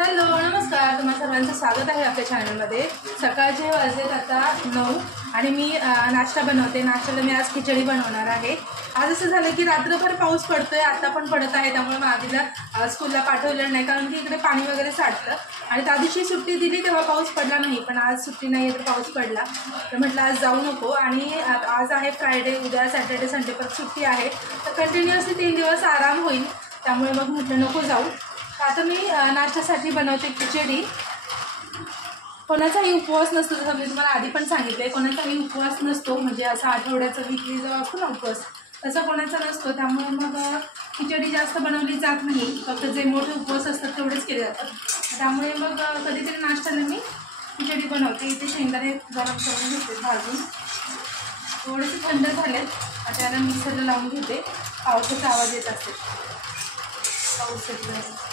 Hello नमस्कार, तुम्हा सर्वांचं स्वागत आहे आपल्या चॅनलमध्ये। सकाळचे वाजलेत आता 9 आणि मी नाश्ता बनवते। नाश्त्याला मी आज खिचडी बनवणार आहे। आज असं झालं की रात्रभर पाऊस पडतोय, आता पण पडत आहे, त्यामुळे मग आधीला स्कूलला पाठवलं नाही कारण की इकडे पाणी वगैरे साठतं। आणि त्या दिवशी सुट्टी दिली तेव्हा पाऊस पडला नाही, पण आज सुट्टी नाही आहे तर पाऊस पडला, तर म्हटलं आज जाऊ नको। आणि आज आहे फ्रायडे, उद्या सॅटर्डे संडे परत सुट्टी आहे, तर कंटिन्युअसली 3 दिवस आराम होईल, त्यामुळे मग म्हटलं नको जाऊ। आता मी नाश्त्यासाठी बनवते खिचडी। कोणाचाही उपवास नसतो, जसं मी तुम्हाला आधी पण सांगितलं आहे, कोणाचाही उपवास नसतो, म्हणजे असा आठवड्याचा वीकली जो असतो ना उपवास, तसा कोणाचा नसतो, त्यामुळे मग खिचडी जास्त बनवली जात नाही, फक्त जे मोठे उपवास असतात तेवढेच केले जातात। त्यामुळे मग कधीतरी नाश्त्याला मी खिचडी बनवते। इथे शेंगदाणे गरम करून घेते भाजून, थोडेसे थंड झालेत, त्याला मिक्सरला लावून घेते। पावसाचा आवाज येत असते, पाऊस येतो।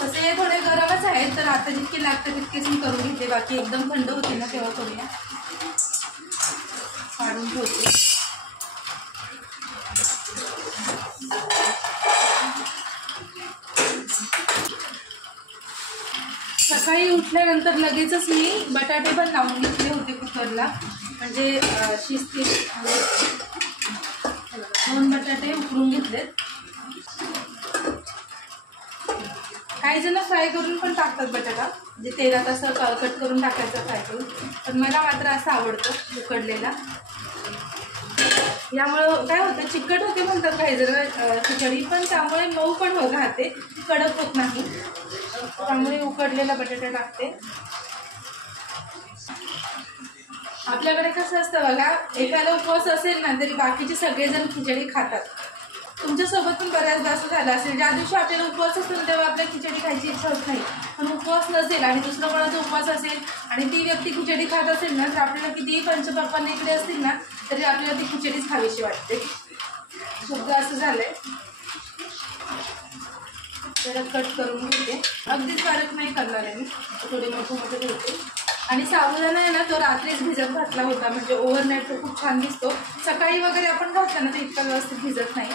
तसे थोडे गरमच आहेत, तर आता जितके लागतात तितकेच मी करून घेते, बाकी एकदम थंड होते ना तेव्हा करूया। काढून ठेवते। सकाळी उठल्यानंतर लगेचच मी बटाटे पण लावून घेतले होते कुकरला, म्हणजे शिजतील। 2 बटाटे उकडून घेतलेत। काही जण फ्राय करून पण टाकतात बटाटा, म्हणजे तेलात असं कट करून टाकायचं फ्राय करून, पण मला मात्र असं आवडतं उकडलेला। यामुळं काय होतं, चिकट होते म्हणतात काही जण खिचडी, पण त्यामुळे मऊ पण राहते, कडक होत नाही, त्यामुळे उकडलेला बटाटा टाकते। आपल्याकडे कसं असतं बघा, एखादा उपवास असेल ना तरी बाकीचे सगळेजण खिचडी खातात। तुमच्यासोबत पण बऱ्याचदा असं झालं असेल, ज्या दिवशी आपल्याला उपवास असतो ना तेव्हा आपल्या खिचडी खायची इच्छा होत नाही, पण उपवास नसेल आणि दुसरा कोणाचा उपवास असेल आणि ती व्यक्ती खिचडी खात असेल ना, तर आपल्याला कितीही पंचपक्वान्न इकडे असतील ना तरी आपल्याला ती खिचडीच खावीशी वाटते। खूपदा असं झालंय। जरा कट करून घेते, अगदीच बारीक नाही करणार आहे मी, थोडे मोठे मोठे ठेवते। आणि साबुदाणा आहे ना, तो रात्रीच भिजत घातला होता, म्हणजे ओव्हरनाईट तो खूप छान दिसतो। सकाळी वगैरे आपण घातला ना तर इतका व्यवस्थित भिजत नाही,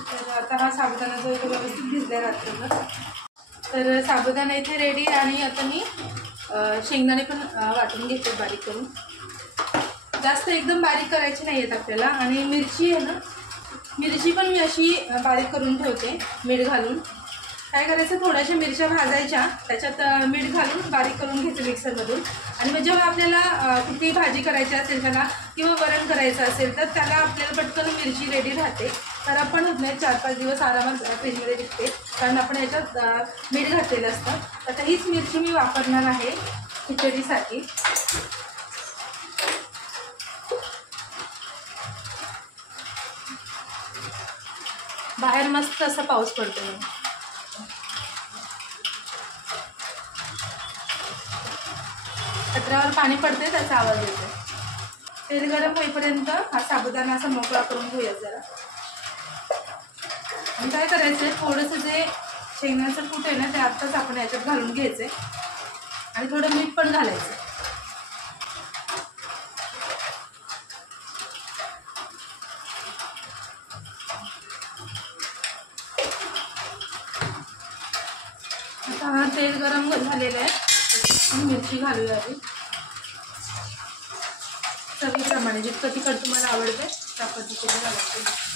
तर आता हा साबुदाणा जो तो व्यवस्थित भिजला रात्रभर। तर साबुदाणा इथे रेडी, आणि आता मी शेंगदाणे पण वाटून घेते बारीक करून, जास्त एकदम बारीक करायची नाही आहेत आपल्याला। आणि मिरची आहे ना, मिरची पण मी अशी बारीक करून ठेवते मीठ घालून। काय करायचं, थोड्याशा मिरच्या भाजायच्या, त्याच्यात मीठ घालून बारीक करून घ्यायचं मिक्सरमधून। आणि मग जेव्हा आपल्याला कुठली भाजी करायची असेल त्याला, किंवा वरण करायचं असेल, तर त्याला आपल्याला पटकन मिरची रेडी राहते, खराब पण होत नाही, 4-5 दिवस आरामात फ्रीजमध्ये टिकते, कारण आपण याच्यात मीठ घातलेलं असतं। आता हीच मिरची मी वापरणार आहे खिचडीसाठी। बाहेर मस्त असा पाऊस पडतोय, पत्र्यावर पाणी पडते, त्याचा आवाज येतो। तेल गरम होईपर्यंत हा साबुदाणा असा मोकळा करून घेऊया जरा। आणि काय करायचंय, थोडंसं जे शेंगदाण्याचं कूट आहे ना ते आत्ताच आपण याच्यात घालून घ्यायचंय, आणि थोडं मीठ पण घालायचं। आता हा तेल गरम झालेलं आहे, आपण मिरची घालूया आधी चवीप्रमाणे, जितकं तिखट तुम्हाला आवडते त्या पद्धतीने घालायचं।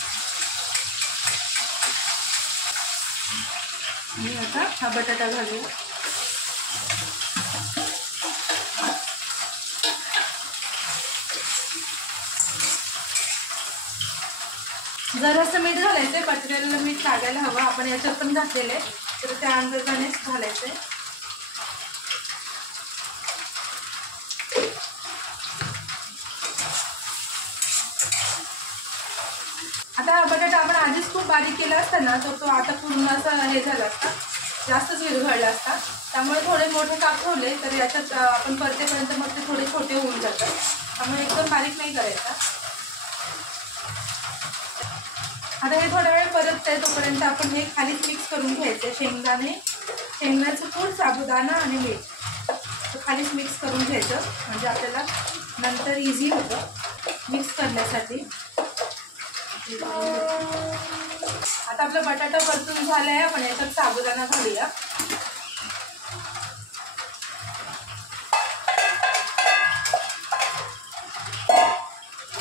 आणि आता हा बटाटा घालूया, जरासं मीठ घालायचंय, बटाट्याला मीठ लागायला हवं, आपण याच्यात पण घातलेलं आहे, तर त्या अंदाजानेच घालायचंय। आता हा बटाटा आपण आधीच खूप बारीक केला असता ना, तर तो आता पूर्ण असा हे झाला असता, जास्तच विरघळला असता, त्यामुळे थोडे मोठे काप ठेवले तर याच्यात आपण परतेपर्यंत मग ते थोडे छोटे होऊन जातात, त्यामुळे एकदम बारीक नाही करायचा। आता हे थोडा वेळ परततंय, तोपर्यंत आपण हे खालीच मिक्स करून घ्यायचं, शेंगदाण्याचं कूट, साबुदाणा आणि मीठ खालीच मिक्स करून घ्यायचं, म्हणजे आपल्याला नंतर इझी होतं मिक्स करण्यासाठी। आता आपला बटाटा परतून झालाय, आपण याच्यात साबुदाणा घालूया.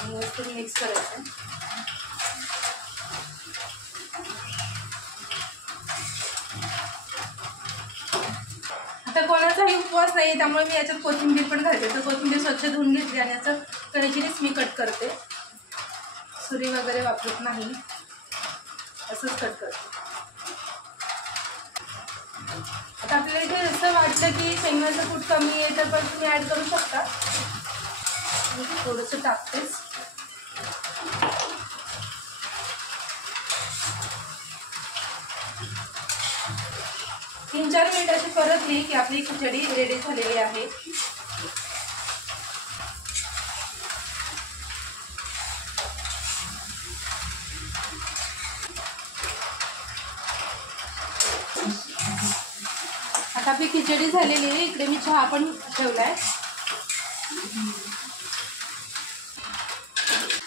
व्यवस्थित मिक्स करायचं. आता कोणाचाही उपवास नाही त्यामुळे मी याच्यात कोथिंबीर पण घालते. तर कोथिंबीर स्वच्छ धुवून घेतली आणि याचं कणकीनेच मी कट करते. सुरी वगैरे वापरत नाही, असंच कट करते. आता आपल्याला इथे असं वाटलं की शेंगदाण्याचं कूट कमी आहे तर पण तुम्ही ॲड करू शकता. मी थोडंसं टाकतेच. तीन 4 मिनिट अशी परतली की आपली खिचडी रेडी झालेली आहे. आता आपली खिचडी झालेली आहे. इकडे मी चहा पण ठेवलाय.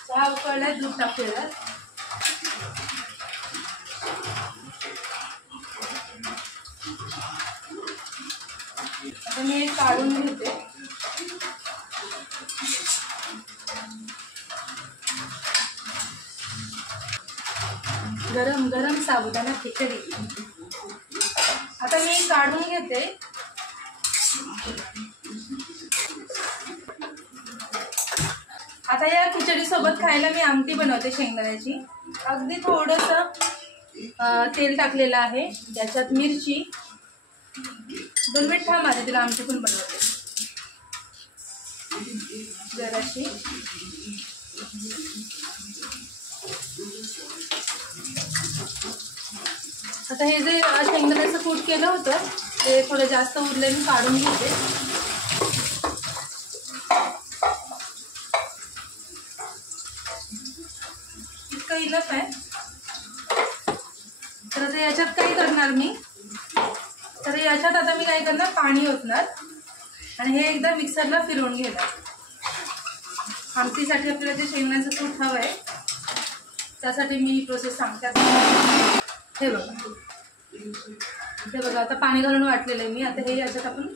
चहा उकळलाय, दूध टाकलेलं. आता मी एक काढून घेते. गरम गरम साबुदाणा खिचडी आता मी काढून घेते. आता या खिचडी सोबत खायला मी आमटी बनवते शेंगदाण्याची. अगदी थोडंसं तेल टाकलेलं आहे. त्याच्यात मिरची, 2 मिनिट थांब, माझी तिला आमटी पण बनवते जराशी. आता हे जे शेंगदाण्याचं कूट केलं होतं ते थोडं जास्त उरले, मी काढून घेते. इतकं इनफ आहे. तर आता याच्यात काय करणार मी, तर याच्यात आता मी काय करणार, पाणी ओतणार आणि हे एकदा मिक्सरला फिरवून घेणार. आमटीसाठी आपल्याला जे शेंगदाण्याचं कूट हवं आहे त्यासाठी मी ही प्रोसेस सांगते. हे बघा आता पाणी घालून वाटलेलं आहे मी. आता हे याच्यात आपण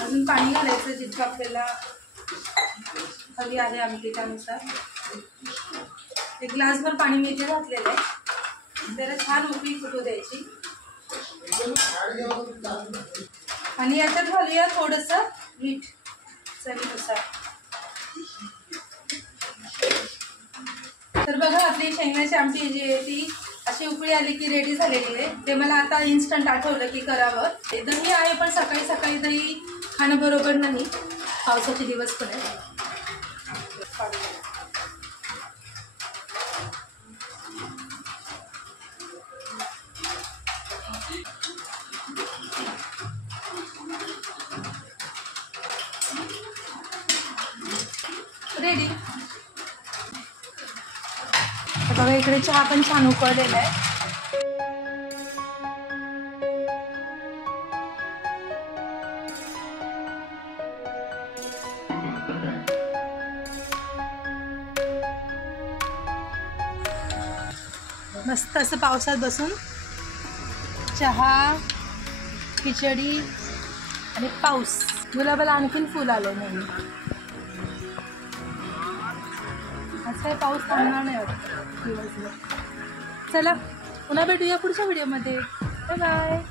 अजून पाणी घालायचं जितकं आपल्याला हवी आहे आमटी त्यानुसार. एक ग्लासभर पाणी मी इथे घातलेलं आहे. त्याला छान उकळी फुटू द्यायची आणि याच्यात घालूया थोडंसं मीठ चवीनुसार. तर बघा आपली शेंगदाण्याची आमटी जी आहे ती अशी उकळी आली की रेडी झालेली आहे. ते मला आता इन्स्टंट आठवलं की करावं. दही आहे पण सकाळी सकाळी दही खाणं बरोबर नाही, पावसाचे दिवस पण आहे. रेडी. बघा इकडे चहा पण छान उकळलेला आहे. मस्त असं पावसात बसून चहा, खिचडी आणि पाऊस. गुलाबाला आणखीन फुल आलं नाही. आज काही पाऊस थांबणार नाही वाटतं दिवसभर. चला पुन्हा भेटूया पुढच्या व्हिडिओमध्ये. Bye bye.